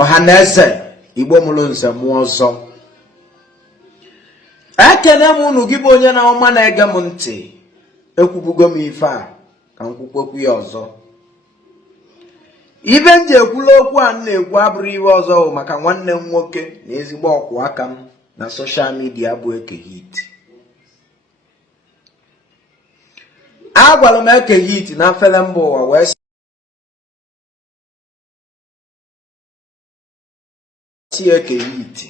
Ohaneze Igbo mụrụ nze mụọ ọzọ. Ekene m unu gị bụ onye na ọma na-ege m ntị. Ekwubugo m ife a ka m kwukwekwu ya ọzọ. Ibe m ji ekwula okwu a na-ekwu abụrụ iwe ọzọ maka nwanne m nwoke na ezigbo ọkwụ aka m na soshal midia bụ Okija. Agwara m Okija na afele mba ụwa wee si Okija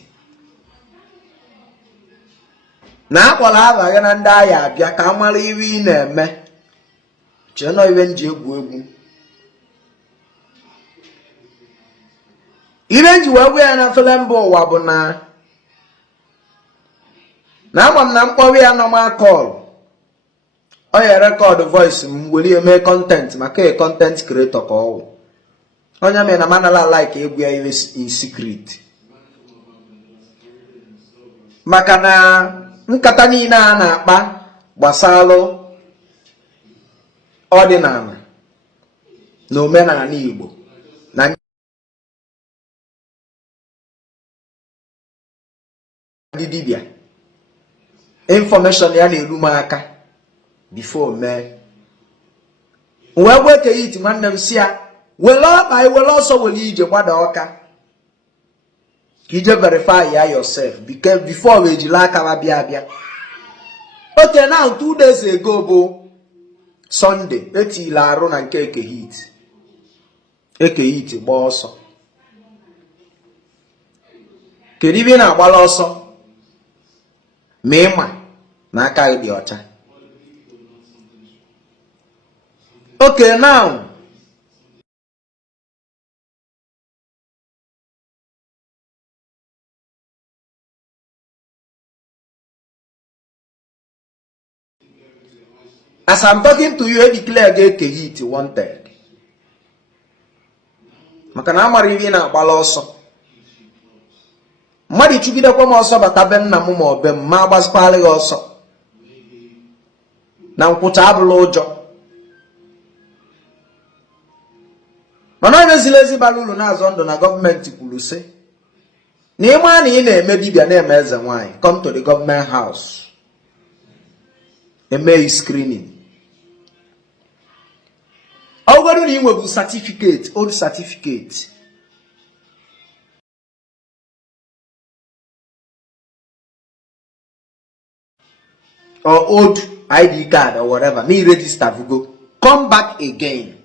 na akwala abaghị na ndị agha abịa ka a mara iwe ị na-eme. Chee nọ iwe nji egwu egwu. Ibe nji wee gwa ya na afele mba ụwa bụ na agba m na mkpọrọ ya normal call. Ọ ya record voice m were eme content maka content creator ka ọwụ. Onye mere na manala like egwu ya in secret. Maka na nkata niile a na-akpa gbasara ọdịnala na omenala Igbo na ndị dibịa, information ya na-eru m aka before mee. Wee gwa Okija nwanne m si ya were ọkpa were ọsọ were ije gbada ọka ka ije verify ya yourself before we ejila aka bịa. Okay, now 2 days ago bụ Sunday etile arụ na nke Okija gba ọsọ. Kedu ibe na-agbala ọsọ ma ịma na aka gị dị ọcha? Okay, now as I'm talking to you, I declare Okija wanted. Maka na amara ibe na-agbala ọsọ. Mmadụ chụgidekwa m ọsọ bata be nna m ma ọ be m ma agbasikwala gị ọsọ. Na nkwụcha abụla ụjọ. Mana onye zilezi bara uru na-azọ ndụ na gọọmenti kwuru sị na ịma na ị na-eme dibịa na-eme eze nwanyị, come to the government house. Eme screening. Ọgwụrụ na ị nwebu certificate, old certificate. Or old ID card or whatever. Me register to go. Come back again.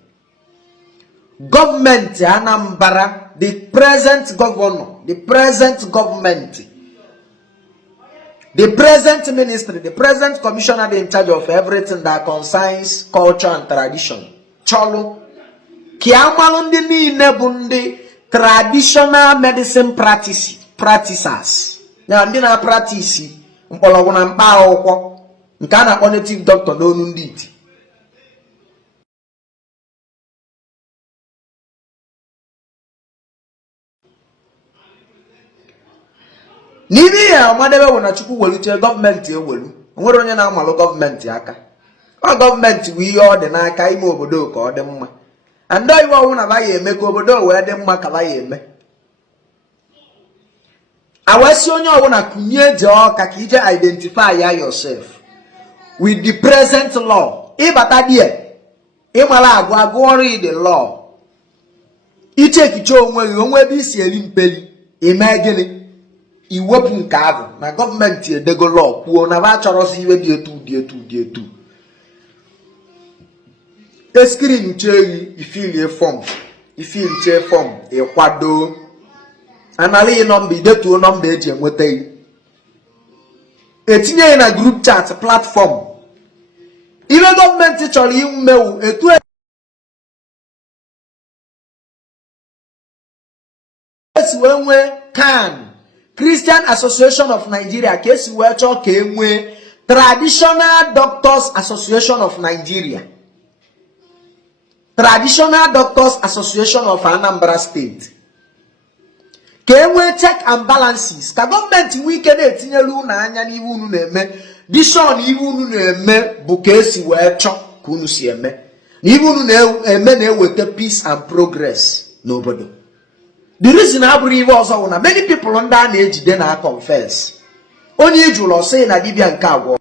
Government Anambra, the present governor, the present government, the present ministry, the present commissioner in charge of everything that concerns culture and tradition. Cholo. Kiamalundi ni nebundi traditional medicine practices. Now, ndi na practice mpologo na mpa akwụkwọ nke a na-akpọ native doctor n'onu ndị iti. N'ibi ya amadebe wụ na Chukwu welite gọọmenti ewelu. Onwere onye na-amalụ gọọmenti aka. Ọ gọọmenti bụ ihe ọ dị n'aka ime obodo ka ọ dị mma. And iwe ọwụ na baghị eme ka obodo wee dị mma ka baghị eme. Awesi onye ọwụ na kunye je ọka ka ije identify ya yourself with the present law. Ịbata die ịmara agụọrị the law. Ichekiche onwe gị onwe ebe isi eri mpeli ime gịnị iwepụ nke ahụ na gọọmenti edego law kwuo na ba chọrọsi iwe dị etu. Eskrin cheyi ifilie form ifiliche form ịkwado anali nọmba idetuo nọmba eji enweta yi etinye ya na group chat platform. Ibe gọọmenti chọrọ imewu etu esi wee nwee CAN, Christian Association of Nigeria, ka esi wee chọọ ka enwee Traditional Doctors Association of Nigeria, Traditional Doctors Association of Anambra State, ka enwee check and balances. Ka gọọmenti nwee ike na-etinyelu unu anya n'ihe unu na-eme. Dishon ihe unu na-eme bụ ka esi wee chọọ ka unu si eme. Na ihe unu na-eme na-eweta peace and progress n'obodo. The reason I believe also na many people under an age then I confess. Only you will say na dibia nke agwo.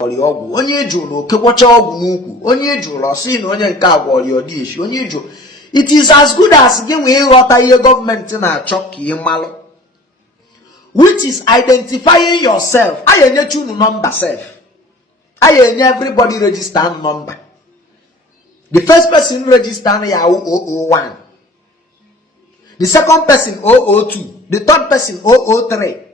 Onye jụrụ okekwacha ọgwụ n'ukwu, onye jụrụ si na onye nke agwa ọrịa dị isi, onye jụrụ. It is as good as gị wee ghọta ihe gọọmenti na-achọ ka ị malụ, which is identifying yourself. I enye unu number self. I enye everybody register number. The first person register ya 001. The second person 002. The third person 003.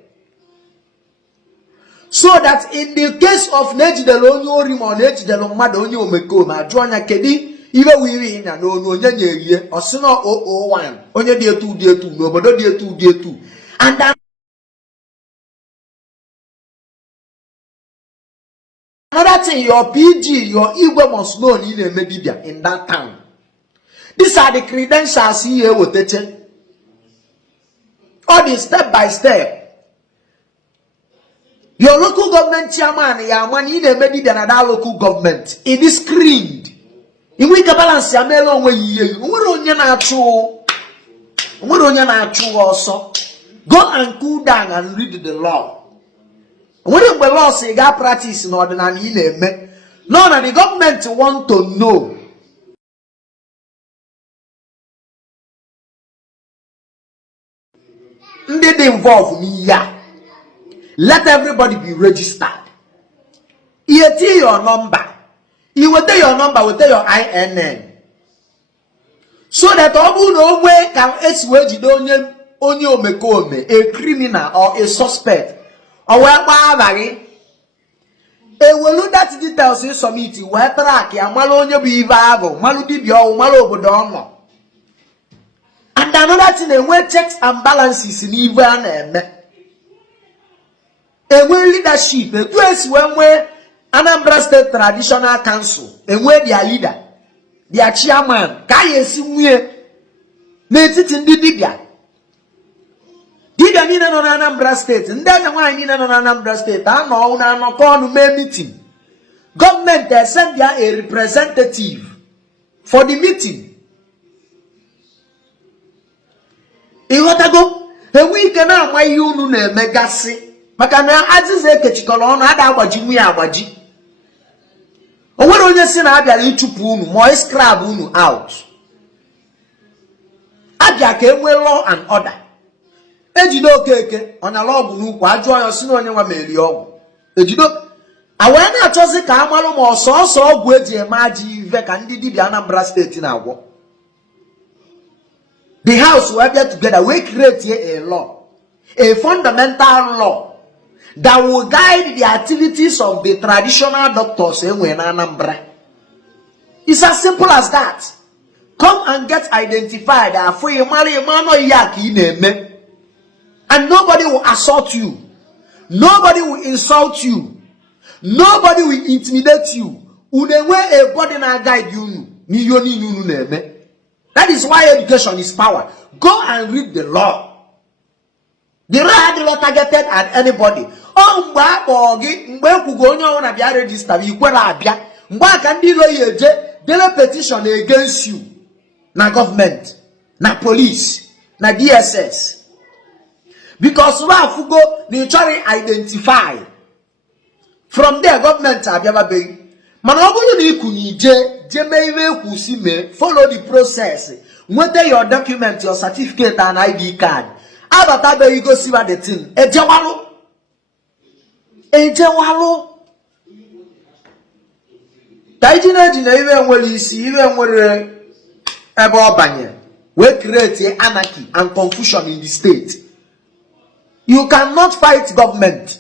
So that in the case of nejidelo onye ori ma nejidelo mmadụ onye omekome ajụ anya kedi iwe wiri nya na onye nyeriye osino 001 onye dị etu n'obodo dị etu and another thing, your PG, your Igbo must know in a media in that town. These are the credentials here with the all the step by step. Your local government chairman, ya man in a media and that local government. It is screened. In we can balance your melon when you also. Go and cool down and read the law. When the law say that practice in order and in no, the government want to know. They involve me, yeah. Let everybody be registered. You tell your number. You will tell your number, will tell your INN. So that all who know where can onye omekome, a criminal or a suspect. Or where will that details in submit where track ya malo be viable, maludi bio, malo bodono. And another thing, where checks and balances in even a way leadership, a place where Anambra State Traditional Council, and where their leader, their chairman, Kaya Simwe, native in the Dibia. Dibia mean on Anambra State, and then why mean on Anambra State? I know, I'm call meeting. Government has sent a representative for the meeting. You want to go? The weekend, why you know, Megasi. Makana azize kechikolo onu ada agbaji nwi agbaji. Onwere onye si na abia ichupu unu mo scrap unu out. Abia ka enwe law and order. Ejido okeke ona log n'ukwu aju oyo si na onye nwa meri ogwu. Ejido awe na achozi ka amalu mo so ogwu eji eme aji ive ka ndi dibia Anambra State na agwo. The house will get together, we create a law, a fundamental law that will guide the activities of the traditional doctors in Anambra. It's as simple as that. Come and get identified, and nobody will assault you. Nobody will insult you. Nobody will intimidate you. A body na guide you. That is why education is power. Go and read the law. The law targeted at anybody. Oh, mgbe kwugo onye ọrụ na bịa register ikwere abịa mgbe aka ndị ilo yeje dele petition against you na government na police na DSS because rafugo they try identify from there government abịa be mana ọ bụrụ na ikunyi je mee ihe kwusi mee follow the process nweta your document your certificate and ID card abata be you go see what the thing ejewalo Taijina jina iwe nwere isi iwe nwere ebe obanye we create anarchy and confusion in the state. You cannot fight government.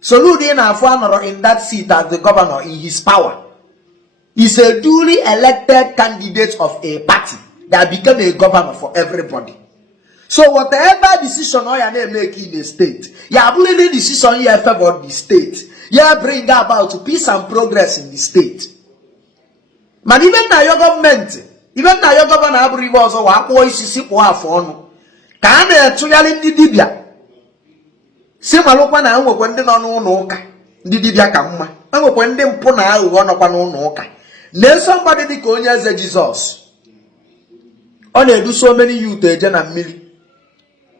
Soludi Nafuanoro in that seat as the governor in his power is a duly elected candidate of a party that became a governor for everybody. So whatever decision you make in the state, you have really decision you favor the state. You bring about peace and progress in the state. But even now your government, even now your governor have rewards or what is si for can actually dibia. Simalokwa na nwekwe ndị nọ n'ụlọ ụka ndị dibia ka mma. Nwekwe ndị mpụ na aghụghọ nọkwa n'ụlọ ụka. na somebody dị ka onye eze Jesus ọ na-edu so many youth eje na mmiri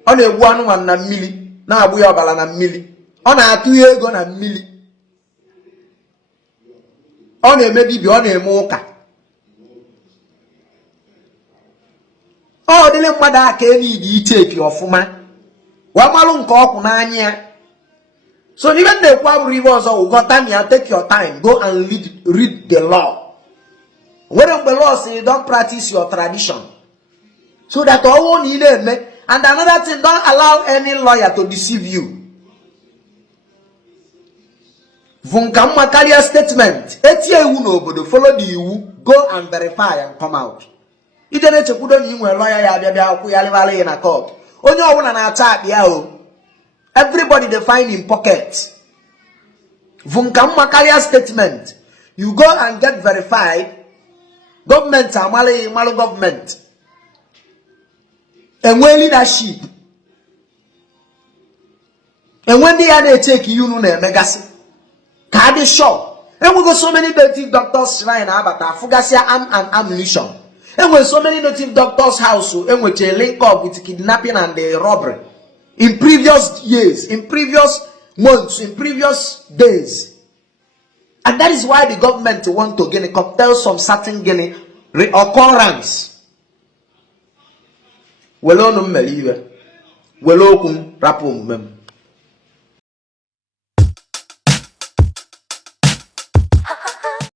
ọ na-egbu anụmanụ na mmiri na-agbụ ya ọbara na mmiri ọ na-atụ ya ego na mmiri ọ na-eme dibịa ọ na-eme ụka ọ dịrị mmadụ aka enidi icheki ọfụma wee malụ nke ọkwụ n'anya ya. So even the abụrụ ọzọ ugotania, take your time, go and read the law. When the law say don't practice your tradition, so that all need and another thing, don't allow any lawyer to deceive you. Vunkamma carrier statement. Etie uno obodo follow the iwu, go and verify and come out. Ijene chekudo ni inwe lawyer ya bia okwu ya livale in a court. Onye ọbụla na-attack ya o. Everybody they find in pocket. Vunkamma carrier statement. You go and get verified. Government amale government. And when leadership. And when they are take you no megasi. Kadi show. And we got so many native doctors shrine abata fugasia arm and ammunition. And when so many native doctors house and which a link up with kidnapping and the robbery. In previous years, in previous months, in previous days. And that is why the government want to tell some certain reoccurrence. Welonum melive. Welokun rapum mem.